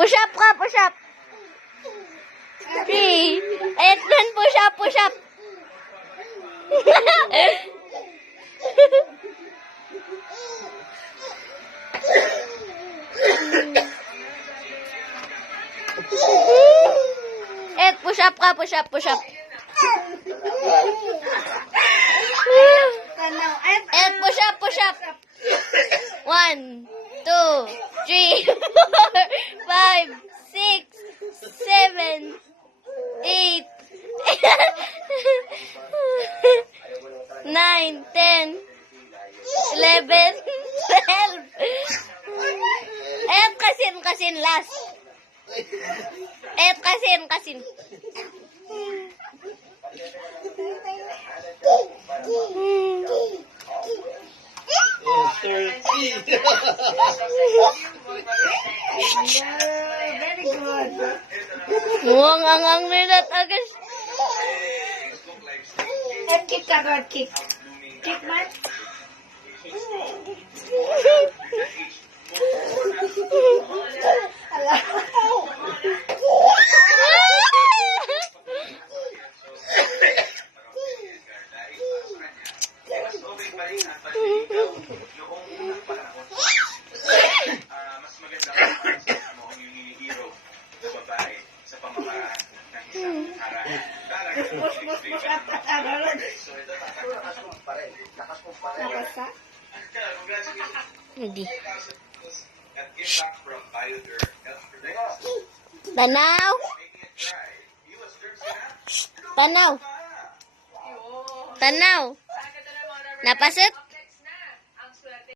Push up ka, push up. 3. 8 man, push up, push up. Push up ka, push up, push up. Push up, push up. 1, 2, 3, 4, 5, 6, 7, 8, 9, 10, 11, 12. Kasin, last. Kasin. Very good. Muang angang nila tagas. Kick ka, God, kick. Kick, man. Hindi. Tanaw. Tanaw. Tanaw. Napasok?